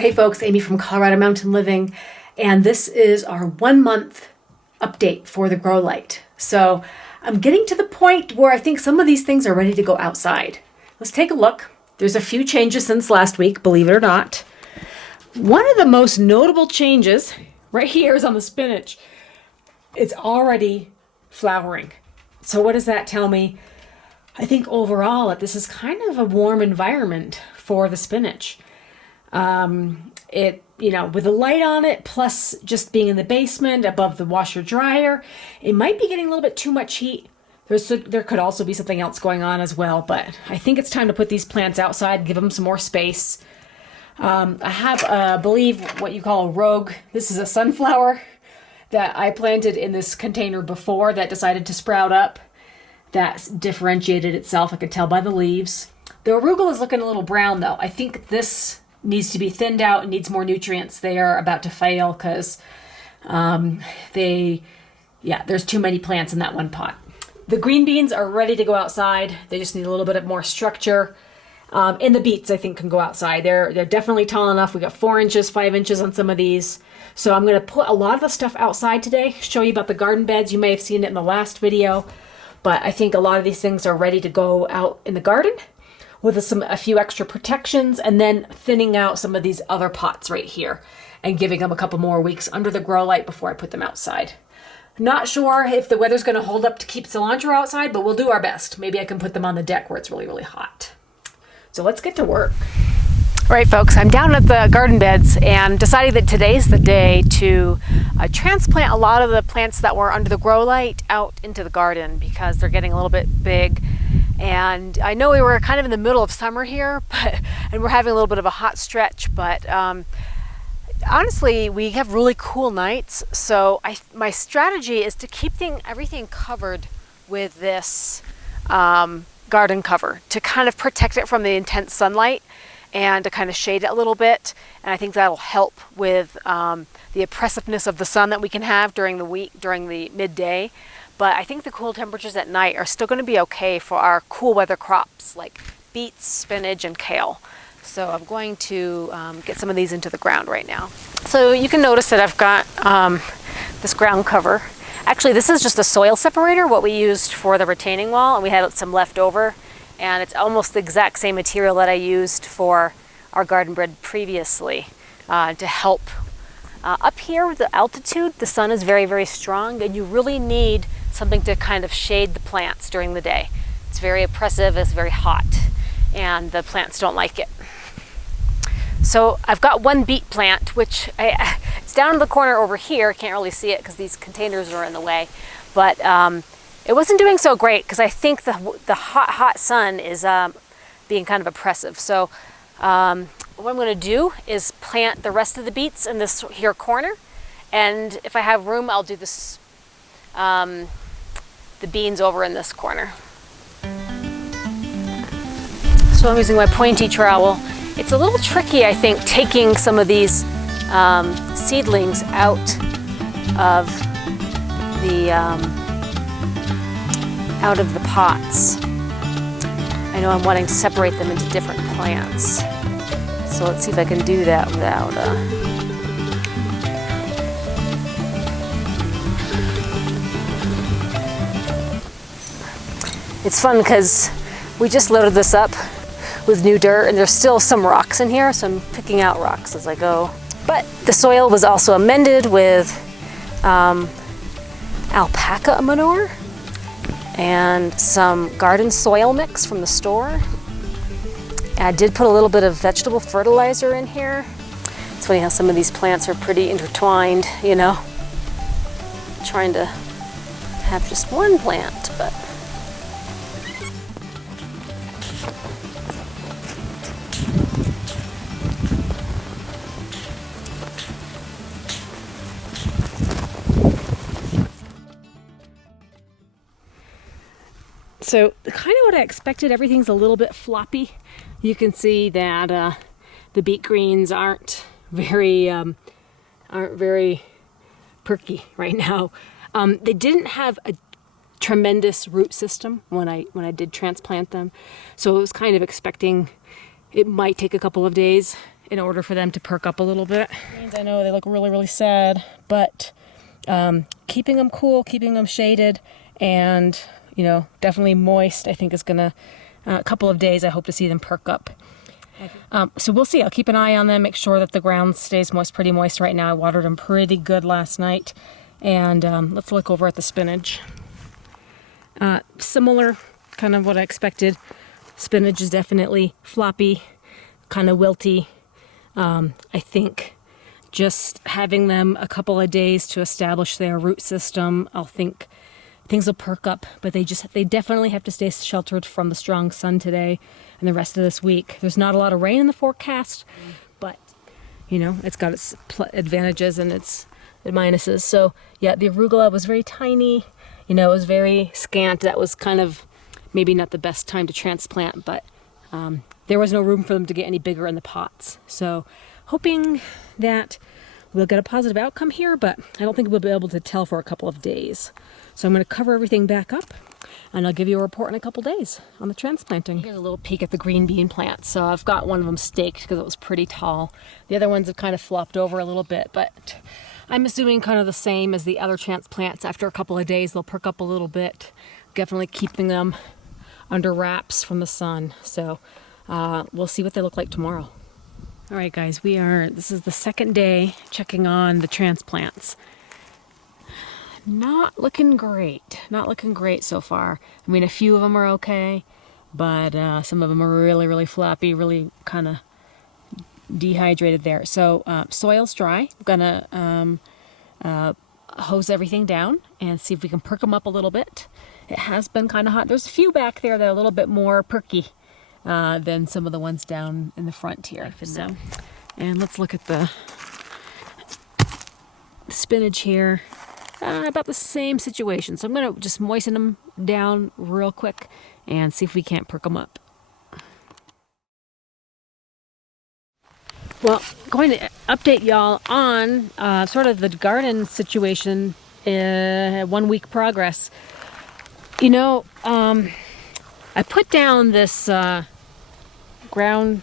Well, hey folks, Amy from Colorado Mountain Living, and this is our 1 month update for the grow light. So I'm getting to the point where I think some of these things are ready to go outside. Let's take a look. There's a few changes since last week, believe it or not. One of the most notable changes right here is on the spinach. It's already flowering. So what does that tell me? I think overall that this is kind of a warm environment for the spinach. With the light on it, plus just being in the basement above the washer dryer, it might be getting a little bit too much heat. There could also be something else going on as well, but I think it's time to put these plants outside, give them some more space. I have, I believe, what you call a rogue. This is a sunflower that I planted in this container before that decided to sprout up. That differentiated itself, I could tell by the leaves. The arugula is looking a little brown though. I think this needs to be thinned out and needs more nutrients. They are about to fail because there's too many plants in that one pot. The green beans are ready to go outside. They just need a little bit of more structure. And the beets, I think, can go outside. They're definitely tall enough. We got 4 inches, 5 inches on some of these. So I'm going to put a lot of the stuff outside today, show you about the garden beds. You may have seen it in the last video, but I think a lot of these things are ready to go out in the garden with a few extra protections, and then thinning out some of these other pots right here and giving them a couple more weeks under the grow light before I put them outside. Not sure if the weather's going to hold up to keep cilantro outside, but we'll do our best. Maybe I can put them on the deck where it's really, really hot. So let's get to work. All right, folks, I'm down at the garden beds and decided that today's the day to transplant a lot of the plants that were under the grow light out into the garden because they're getting a little bit big. And I know we were kind of in the middle of summer here, and we're having a little bit of a hot stretch, but honestly, we have really cool nights. So my strategy is to keep everything covered with this garden cover to kind of protect it from the intense sunlight and to kind of shade it a little bit. And I think that'll help with the oppressiveness of the sun that we can have during the week, during the midday. But I think the cool temperatures at night are still going to be okay for our cool weather crops like beets, spinach, and kale. So I'm going to get some of these into the ground right now. So you can notice that I've got this ground cover. Actually, this is just a soil separator, what we used for the retaining wall, and we had some left over. And it's almost the exact same material that I used for our garden bed previously to help. Up here with the altitude, the sun is very, very strong, and you really need something to kind of shade the plants during the day. It's very oppressive, it's very hot, and the plants don't like it. So I've got one beet plant, which it's down in the corner over here. Can't really see it because these containers are in the way, but it wasn't doing so great because I think the hot sun is being kind of oppressive. So what I'm going to do is plant the rest of the beets in this here corner, and if I have room, I'll do this the beans over in this corner. So I'm using my pointy trowel. It's a little tricky, I think, taking some of these seedlings out of the pots. I know I'm wanting to separate them into different plants. So let's see if I can do that without It's fun because we just loaded this up with new dirt and there's still some rocks in here, so I'm picking out rocks as I go. But the soil was also amended with alpaca manure and some garden soil mix from the store. And I did put a little bit of vegetable fertilizer in here. It's funny how some of these plants are pretty intertwined, you know. Trying to have just one plant, but so kind of what I expected. Everything's a little bit floppy. You can see that the beet greens aren't very perky right now. They didn't have a tremendous root system when I did transplant them, so I was kind of expecting it might take a couple of days in order for them to perk up a little bit. I know they look really, really sad, but keeping them cool, keeping them shaded, and, you know, definitely moist, I think is gonna, a couple of days, I hope to see them perk up. So we'll see. I'll keep an eye on them, make sure that the ground stays moist, pretty moist right now. I watered them pretty good last night. And let's look over at the spinach. Similar, kind of what I expected. Spinach is definitely floppy, kind of wilty. I think just having them a couple of days to establish their root system, I'll think things will perk up, but they definitely have to stay sheltered from the strong sun today and the rest of this week. There's not a lot of rain in the forecast, but you know, it's got its advantages and its minuses. So yeah, the arugula was very tiny, you know, it was very scant. That was kind of maybe not the best time to transplant, but there was no room for them to get any bigger in the pots. So hoping that we'll get a positive outcome here, but I don't think we'll be able to tell for a couple of days. So I'm going to cover everything back up, and I'll give you a report in a couple days on the transplanting. Here's a little peek at the green bean plants. So I've got one of them staked because it was pretty tall. The other ones have kind of flopped over a little bit, but I'm assuming kind of the same as the other transplants. After a couple of days, they'll perk up a little bit, definitely keeping them under wraps from the sun. So we'll see what they look like tomorrow. All right, guys, this is the second day checking on the transplants. Not looking great so far. I mean, a few of them are okay, but some of them are really, really floppy, really kind of dehydrated there. So soil's dry. I'm gonna hose everything down and see if we can perk them up a little bit. It has been kind of hot. There's a few back there that are a little bit more perky than some of the ones down in the front here. So, and let's look at the spinach here. About the same situation. So I'm going to just moisten them down real quick and see if we can't perk them up. Well, going to update y'all on sort of the garden situation, 1 week progress. You know, I put down this ground,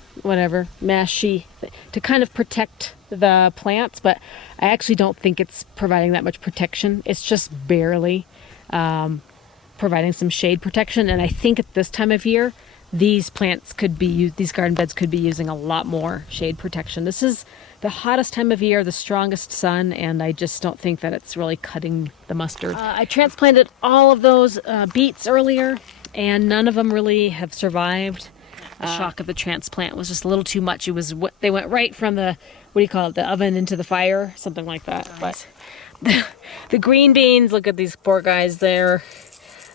mash sheet to kind of protect the plants, but I actually don't think it's providing that much protection. It's just barely providing some shade protection, and I think at this time of year, these garden beds could be using a lot more shade protection. This is the hottest time of year, the strongest sun, and I just don't think that it's really cutting the mustard. I transplanted all of those beets earlier, and none of them really have survived. The shock of the transplant was just a little too much. They went right from the oven into the fire, something like that. Nice. But the green beans, look at these poor guys there.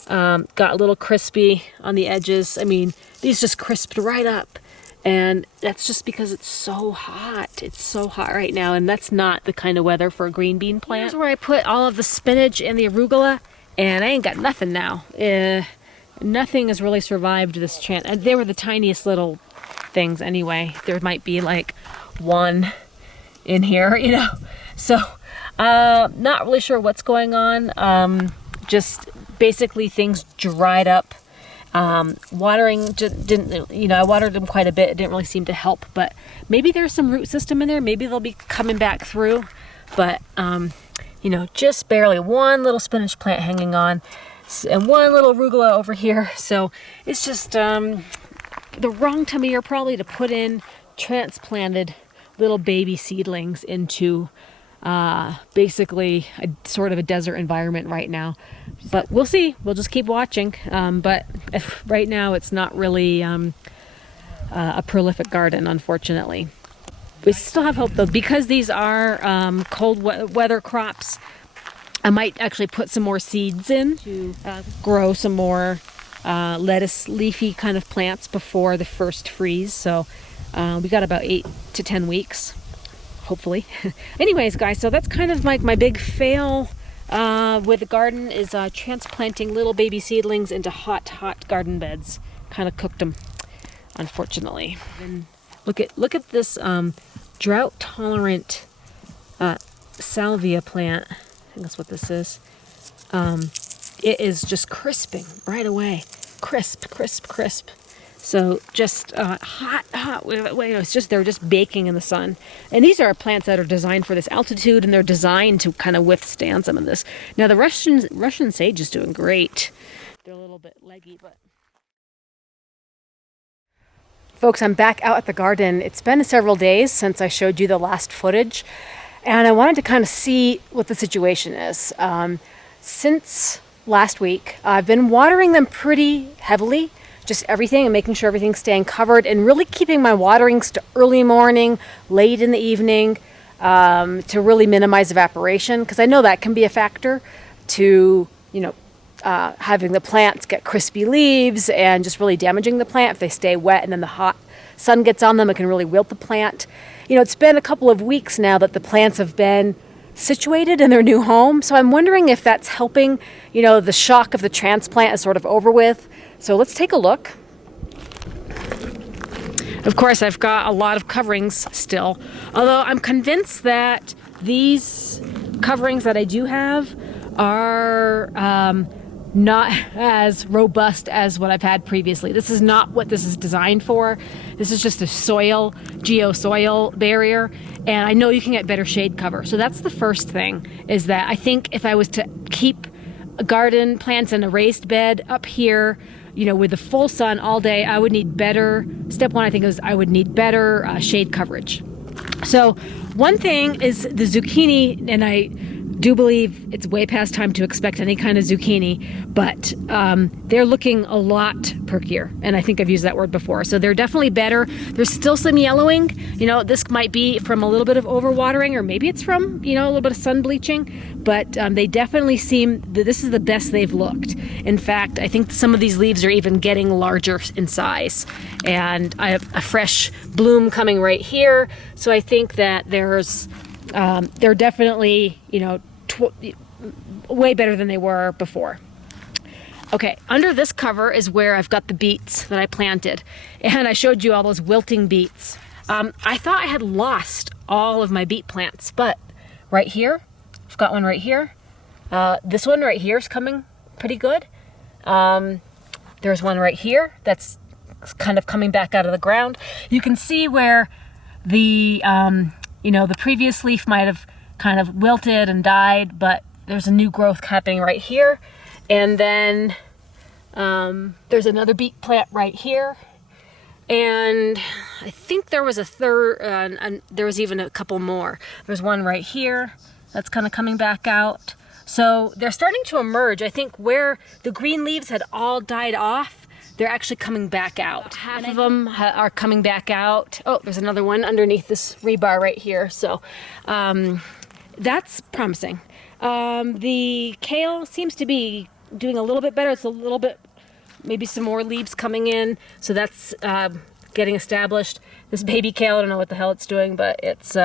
Got a little crispy on the edges. I mean, these just crisped right up. And that's just because it's so hot. It's so hot right now, and that's not the kind of weather for a green bean plant. Here's where I put all of the spinach and the arugula, and I ain't got nothing now. Nothing has really survived this chance. And they were the tiniest little things anyway. There might be like one in here, you know. So, not really sure what's going on. Just basically things dried up. Watering just didn't, you know, I watered them quite a bit. It didn't really seem to help, but maybe there's some root system in there. Maybe they'll be coming back through, but, you know, just barely. One little spinach plant hanging on and one little arugula over here. So it's just, the wrong time of year probably to put in transplanted little baby seedlings into basically a sort of a desert environment right now, but we'll see. We'll just keep watching. But right now it's not really a prolific garden, unfortunately. We still have hope though, because these are cold weather crops. I might actually put some more seeds in to grow some more lettuce leafy kind of plants before the first freeze. So we got about 8 to 10 weeks. Hopefully. Anyways, guys, so that's kind of like my big fail with the garden is transplanting little baby seedlings into hot garden beds. Kind of cooked them, unfortunately. And look at this drought tolerant salvia plant. I think that's what this is. It is just crisping right away. Crisp. So just hot, it's just, they're just baking in the sun. And these are plants that are designed for this altitude, and they're designed to kind of withstand some of this. Now the Russian sage is doing great. They're a little bit leggy, but... Folks, I'm back out at the garden. It's been several days since I showed you the last footage, and I wanted to kind of see what the situation is. Since last week, I've been watering them pretty heavily, just everything, and making sure everything's staying covered, and really keeping my waterings to early morning, late in the evening, to really minimize evaporation, because I know that can be a factor to, having the plants get crispy leaves and just really damaging the plant. If they stay wet and then the hot sun gets on them, it can really wilt the plant. It's been a couple of weeks now that the plants have been situated in their new home, so I'm wondering if that's helping. The shock of the transplant is sort of over with. So let's take a look. Of course, I've got a lot of coverings still, although I'm convinced that these coverings that I do have are not as robust as what I've had previously. This is not what this is designed for. This is just a geosoil barrier, and I know you can get better shade cover. So that's the first thing, is that I think if I was to keep garden plants in a raised bed up here, with the full sun all day, I would need better, step one I think is I would need better shade coverage. So one thing is the zucchini, and I do believe it's way past time to expect any kind of zucchini, but they're looking a lot perkier, and I think I've used that word before. So they're definitely better. There's still some yellowing. This might be from a little bit of overwatering, or maybe it's from, a little bit of sun bleaching, but they definitely seem that this is the best they've looked. In fact, I think some of these leaves are even getting larger in size, and I have a fresh bloom coming right here. So I think that they're definitely, way better than they were before. Okay, under this cover is where I've got the beets that I planted, and I showed you all those wilting beets. I thought I had lost all of my beet plants, but right here, I've got one right here. This one right here is coming pretty good. There's one right here that's kind of coming back out of the ground. You can see where the the previous leaf might have kind of wilted and died, but there's a new growth happening right here. And then there's another beet plant right here. And I think there was a third, and there was even a couple more. There's one right here that's kind of coming back out. So they're starting to emerge. I think where the green leaves had all died off, they're actually coming back out. Half of them are coming back out. Oh, there's another one underneath this rebar right here. So that's promising. The kale seems to be doing a little bit better. It's a little bit, maybe some more leaves coming in. So that's getting established. This baby kale, I don't know what the hell it's doing, but it's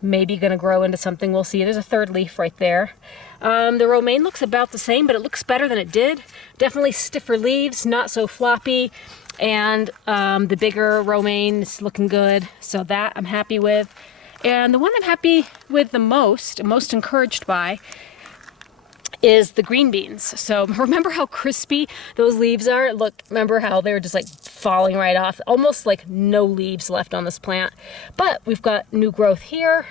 maybe going to grow into something. We'll see. There's a third leaf right there. The romaine looks about the same, but it looks better than it did. Definitely stiffer leaves, not so floppy. And the bigger romaine is looking good. So that I'm happy with. And the one I'm happy with the most encouraged by, is the green beans. So remember how crispy those leaves are? Look, remember how they were just like falling right off? Almost like no leaves left on this plant. But we've got new growth here.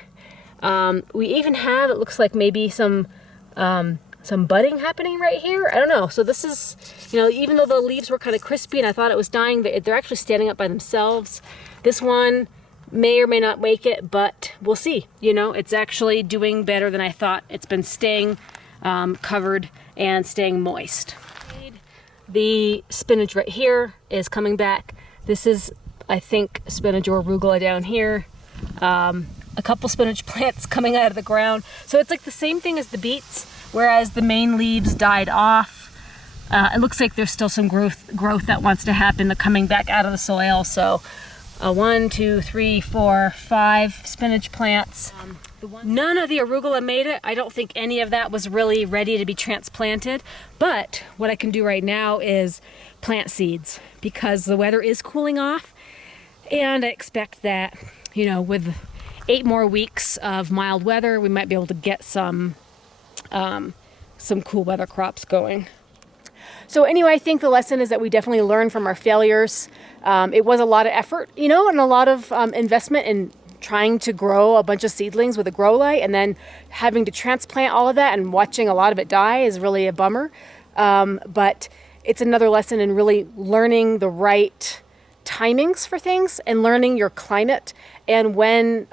We even have, it looks like maybe some budding happening right here. I don't know. So this is, even though the leaves were kind of crispy and I thought it was dying, they're actually standing up by themselves. This one may or may not make it, but we'll see. It's actually doing better than I thought. It's been staying covered and staying moist. The spinach right here is coming back. This is, I think, spinach or arugula down here. A couple spinach plants coming out of the ground. So it's like the same thing as the beets, whereas the main leaves died off. It looks like there's still some growth that wants to happen, coming back out of the soil. So 1, 2, 3, 4, 5 spinach plants. None of the arugula made it. I don't think any of that was really ready to be transplanted. But what I can do right now is plant seeds, because the weather is cooling off. And I expect that, with 8 more weeks of mild weather, we might be able to get some cool weather crops going. So anyway, I think the lesson is that we definitely learn from our failures. It was a lot of effort, and a lot of investment in trying to grow a bunch of seedlings with a grow light, and then having to transplant all of that and watching a lot of it die is really a bummer. But it's another lesson in really learning the right timings for things and learning your climate and when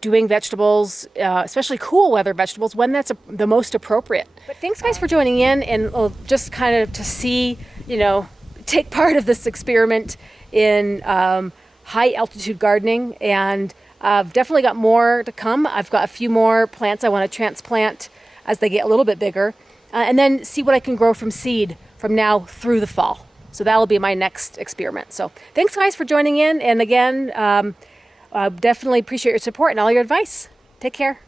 doing vegetables, especially cool weather vegetables, when that's the most appropriate. But thanks guys for joining in and just kind of to see, take part of this experiment in high altitude gardening, and I've definitely got more to come. I've got a few more plants I want to transplant as they get a little bit bigger, and then see what I can grow from seed from now through the fall. So that'll be my next experiment. So thanks guys for joining in, and again, definitely appreciate your support and all your advice. Take care.